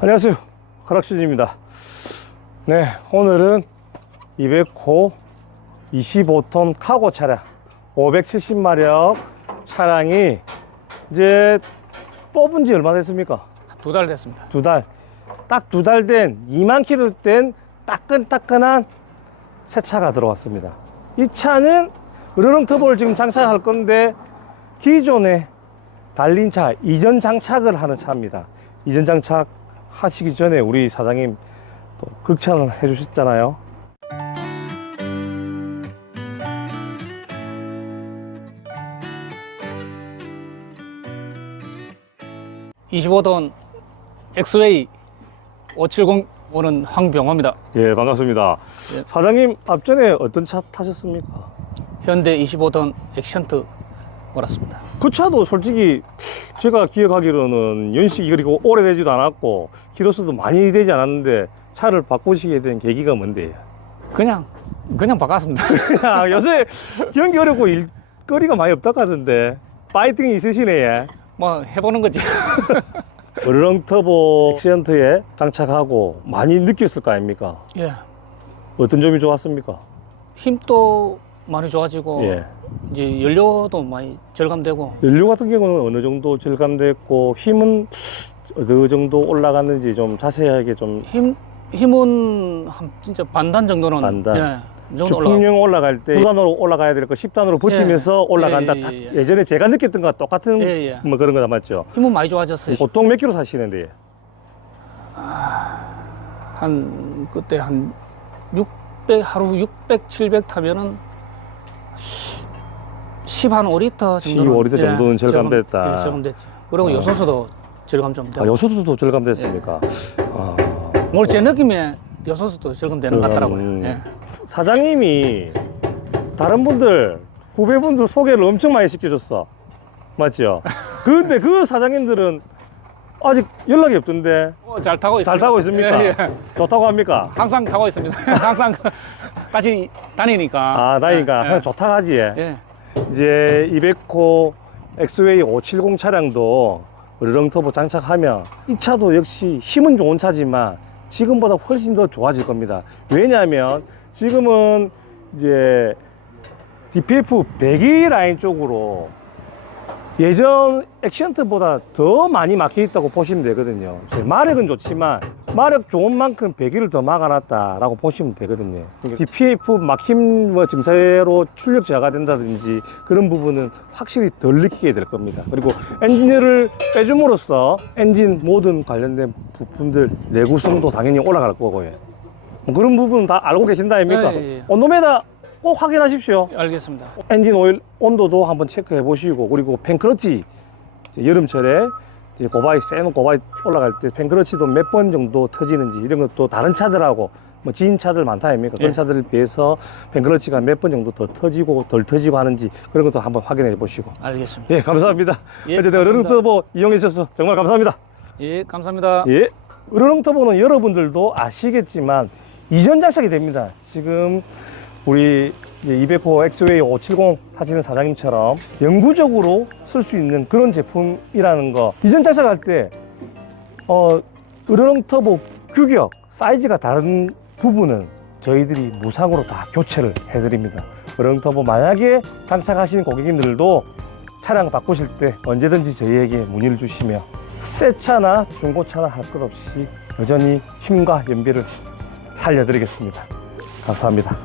안녕하세요. 가락신입니다. 네, 오늘은 200호 25톤 카고 차량 570마력 차량이 이제 뽑은 지 얼마 됐습니까? 두 달 됐습니다. 두 달. 딱 두 달 된 2만 킬로 된 따끈따끈한 새 차가 들어왔습니다. 이 차는 으르렁 터보를 지금 장착할 건데 기존에 달린 차 이전 장착을 하는 차입니다. 이전 장착 하시기 전에 우리 사장님 또 극찬을 해주셨잖아요. 25돈 엑스웨이 570 오는 황병호입니다. 예, 반갑습니다. 예. 사장님 앞전에 어떤 차 타셨습니까? 현대 25돈 액션트 몰았습니다. 그 차도 솔직히 제가 기억하기로는 연식이 그리고 오래되지도 않았고 키로수도 많이 되지 않았는데 차를 바꾸시게 된 계기가 뭔데요? 그냥 그냥 바꿨습니다. 야, 요새 경기 어렵고 일거리가 많이 없다 하던데 파이팅이 있으시네 예. 뭐 해보는 거지. 어르렁 터보 액시언트에 장착하고 많이 느꼈을 거 아닙니까? 예. 어떤 점이 좋았습니까? 힘도 많이 좋아지고 예. 이제 연료도 많이 절감되고 연료 같은 경우는 어느 정도 절감됐고 힘은 어느 정도 올라갔는지 좀 자세하게 좀 힘 힘은 한 진짜 반단 정도는 반단. 예. 이 정도 올라가. 주풍령 올라갈 때 9단으로 올라가야 될 거 10단으로 버티면서 예. 올라간다. 예, 예, 다- 예. 예 전에 제가 느꼈던 거와 똑같은 예, 예. 뭐 그런 거다 맞죠? 힘은 많이 좋아졌어요. 보통 몇 킬로 사시는데? 한 그때 한 600 하루 600, 700 타면은 10한 5리터 정도는 15 리터 정도는 절감됐다. 절감, 예, 절감됐죠. 그리고 어. 요소수도 절감 좀 되고. 아, 여수도 절감됐습니까? 예. 아, 오늘 제 느낌에 요소수도 절감되는 것 같더라고요. 음. 예. 사장님이 다른 분들 후배분들 소개를 엄청 많이 시켜줬어 맞죠? 근데 그 사장님들은 아직 연락이 없던데 어, 잘 타고 있습니다. 잘 타고 있습니까? 예, 예. 좋다고 합니까? 항상 타고 있습니다. 항상 같이 다니니까. 아 나이가 예, 예. 좋다 하지 예. 이제 200호 엑스웨이 570 차량도 으르렁 터보 장착하면 이 차도 역시 힘은 좋은 차지만 지금보다 훨씬 더 좋아질 겁니다. 왜냐하면 지금은 이제 DPF 102 라인 쪽으로 예전 액션트보다 더 많이 막혀 있다고 보시면 되거든요. 마력은 좋지만 마력 좋은 만큼 배기를 더 막아놨다라고 보시면 되거든요. DPF 막힘 뭐 증세로 출력 저하가 된다든지 그런 부분은 확실히 덜 느끼게 될 겁니다. 그리고 엔진을 빼줌으로써 엔진 모든 관련된 부품들 내구성도 당연히 올라갈 거고요. 뭐 그런 부분은 다 알고 계신다 아닙니까? 예, 예, 예. 온도메다 꼭 확인하십시오. 알겠습니다. 엔진 오일 온도도 한번 체크해 보시고 그리고 팬크러치 여름철에 이제 고바이 센 고바이 올라갈 때 팬크러치도 몇 번 정도 터지는지 이런 것도 다른 차들하고 뭐 지인 차들 많다 아닙니까? 그런 예. 차들에 비해서 팬크러치가 몇 번 정도 더 터지고 덜 터지고 하는지 그런 것도 한번 확인해 보시고 알겠습니다. 예 감사합니다. 예, 어쨌든 감사합니다. 어르렁터보 이용해 주셔서 정말 감사합니다. 예, 감사합니다. 예. 으르렁터보는 여러분들도 아시겠지만 이전 장착이 됩니다. 지금 우리 200호 엑스웨이 570 타시는 사장님처럼 영구적으로 쓸 수 있는 그런 제품이라는 거. 이전 장착할 때, 어, 으르렁 터보 규격, 사이즈가 다른 부분은 저희들이 무상으로 다 교체를 해드립니다. 으르렁 터보 만약에 장착하시는 고객님들도 차량 바꾸실 때 언제든지 저희에게 문의를 주시며 새 차나 중고차나 할 것 없이 여전히 힘과 연비를 살려드리겠습니다. 감사합니다.